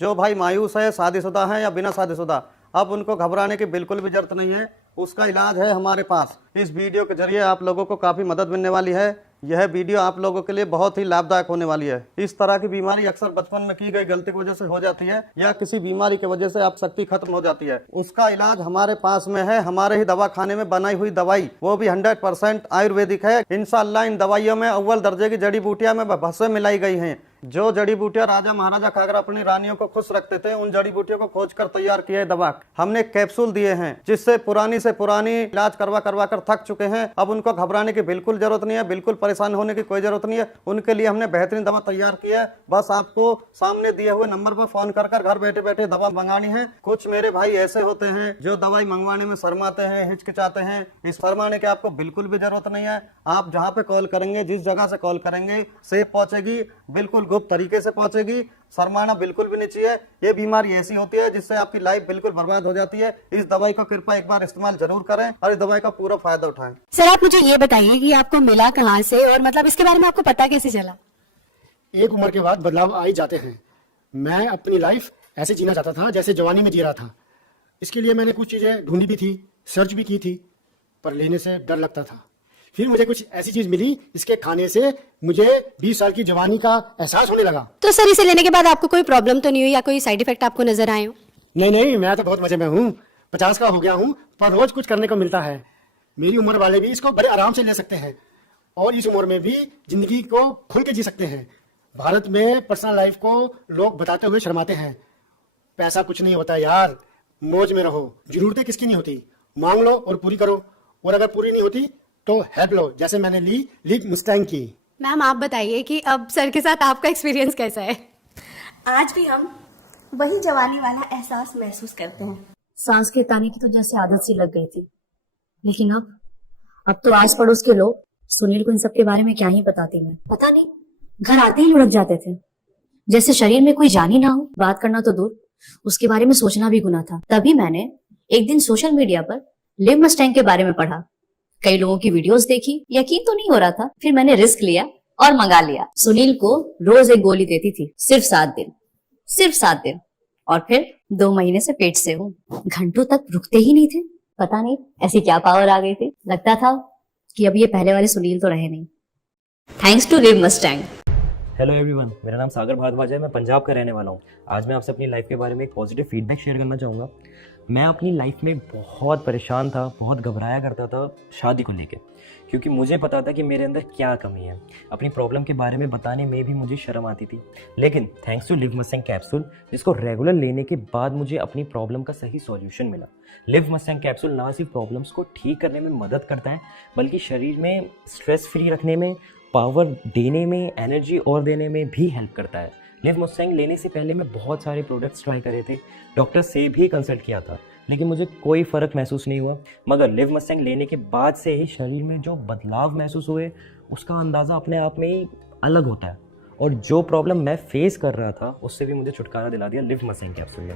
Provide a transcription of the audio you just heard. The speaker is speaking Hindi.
जो भाई मायूस है, शादीशुदा है या बिना शादीशुदा, अब उनको घबराने की बिल्कुल भी जरूरत नहीं है। उसका इलाज है हमारे पास। इस वीडियो के जरिए आप लोगों को काफ़ी मदद मिलने वाली है। यह वीडियो आप लोगों के लिए बहुत ही लाभदायक होने वाली है। इस तरह की बीमारी अक्सर बचपन में की गई गलती की वजह से हो जाती है या किसी बीमारी की वजह से आप शक्ति खत्म हो जाती है। उसका इलाज हमारे पास में है। हमारे ही दवा खाने में बनाई हुई दवाई, वो भी 100% आयुर्वेदिक है। इंशाअल्लाह इन दवाइयों में अव्वल दर्जे की जड़ी बूटियां में भस्म मिलाई गई हैं। जो जड़ी बूटियां राजा महाराजा खाकर अपनी रानियों को खुश रखते थे, उन जड़ी बूटियों को खोज कर तैयार किए दवा हमने कैप्सूल दिए हैं, जिससे पुरानी से पुरानी इलाज करवा करवा कर थक चुके हैं। अब उनको घबराने की बिल्कुल जरूरत नहीं है, बिल्कुल परेशान होने की कोई जरूरत नहीं है। उनके लिए हमने बेहतरीन दवा तैयार की है। बस आपको सामने दिए हुए नंबर पर फोन कर घर बैठे बैठे दवा मंगानी है। कुछ मेरे भाई ऐसे होते हैं जो दवाई मंगवाने में शर्माते हैं, हिचकिचाते हैं। इस शर्माने की आपको बिल्कुल भी जरूरत नहीं है। आप जहाँ पे कॉल करेंगे, जिस जगह से कॉल करेंगे, सेफ पहुंचेगी, बिल्कुल गुप्त तरीके से पहुंचेगी। शर्माना बिल्कुल भी नहीं चाहिए। ये बीमारी ऐसी होती है जिससे आपकी लाइफ बिल्कुल बर्बाद हो जाती है। इस दवाई का कृपया एक बार इस्तेमाल जरूर करें और इस दवाई का पूरा फायदा उठाएं। सर आप मुझे ये बताइए कि आपको मिला कहाँ से और मतलब इसके बारे में आपको पता कैसे चला? एक उम्र के बाद बदलाव आ ही जाते हैं। मैं अपनी लाइफ ऐसे जीना चाहता था जैसे जवानी में जी रहा था। इसके लिए मैंने कुछ चीज़ें ढूंढी भी थी, सर्च भी की थी, पर लेने से डर लगता था। फिर मुझे कुछ ऐसी चीज मिली, इसके खाने से मुझे 20 साल की जवानी का एहसास होने लगा। तो सर इसे लेने के बाद आपको कोई प्रॉब्लम तो नहीं हुई या कोई साइड इफेक्ट आपको नजर आए हो? नहीं, मैं तो बहुत मजे में हूँ। 50 का हो गया हूँ, पर रोज कुछ करने को मिलता है। मेरी उम्र वाले भी इसको बड़े आराम से ले सकते हैं और इस उम्र में भी जिंदगी को खुल के जी सकते हैं। भारत में पर्सनल लाइफ को लोग बताते हुए शर्माते हैं। पैसा कुछ नहीं होता यार, मौज में रहो। जरूरतें किसकी नहीं होती, मांग लो और पूरी करो, और अगर पूरी नहीं होती तो हेल्प लो, जैसे मैंने ली मुस्टैंग की। मैम आप बताइए कि अब सर के साथ आपका एक्सपीरियंस कैसा है? आज भी हम वही जवानी वाला एहसास महसूस करते हैं। सांस के ताने की तो जैसे आदत सी लग गई थी, लेकिन अब तो आस पड़ोस के लोग सुनील को इन सब के बारे में क्या ही बताती मैं। पता नहीं, घर आते ही लुढ़क जाते थे, जैसे शरीर में कोई जान ही ना हो। बात करना तो दूर, उसके बारे में सोचना भी गुनाह था। तभी मैंने एक दिन सोशल मीडिया पर लिव मस्टैंग के बारे में पढ़ा, कई लोगों की वीडियोस देखी, यकीन तो नहीं हो रहा था। फिर मैंने रिस्क लिया और मंगा लिया। सुनील को रोज एक गोली देती थी, सिर्फ 7 दिन, और फिर 2 महीने से पेट से हूँ। घंटों तक रुकते ही नहीं थे। पता नहीं ऐसी क्या पावर आ गई थी। लगता था कि अब ये पहले वाले सुनील तो रहे नहीं। Thanks to Liv Mustang. Hello everyone, मेरा नाम सागर भारद्वाज है। मैं पंजाब का रहने वाला हूँ। आज मैं आपसे अपनी लाइफ के बारे में एक पॉजिटिव फीडबैक शेयर करना चाहूँगा। मैं अपनी लाइफ में बहुत परेशान था, बहुत घबराया करता था शादी को लेके, क्योंकि मुझे पता था कि मेरे अंदर क्या कमी है। अपनी प्रॉब्लम के बारे में बताने में भी मुझे शर्म आती थी। लेकिन thanks to Liv Mustang capsule, जिसको रेगुलर लेने के बाद मुझे अपनी प्रॉब्लम का सही सॉल्यूशन मिला। लिव मस्टैंग कैप्सूल ना सिर्फ प्रॉब्लम्स को ठीक करने में मदद करता है, बल्कि शरीर में स्ट्रेस फ्री रखने में, पावर देने में, एनर्जी और देने में भी हेल्प करता है। लिव मस्टैंग लेने से पहले मैं बहुत सारे प्रोडक्ट्स ट्राई करे थे, डॉक्टर से भी कंसल्ट किया था, लेकिन मुझे कोई फ़र्क महसूस नहीं हुआ। मगर लिव मस्टैंग लेने के बाद से ही शरीर में जो बदलाव महसूस हुए, उसका अंदाज़ा अपने आप में ही अलग होता है। और जो प्रॉब्लम मैं फेस कर रहा था, उससे भी मुझे छुटकारा दिला दिया लिव मस्टैंग कैप्सूल ने।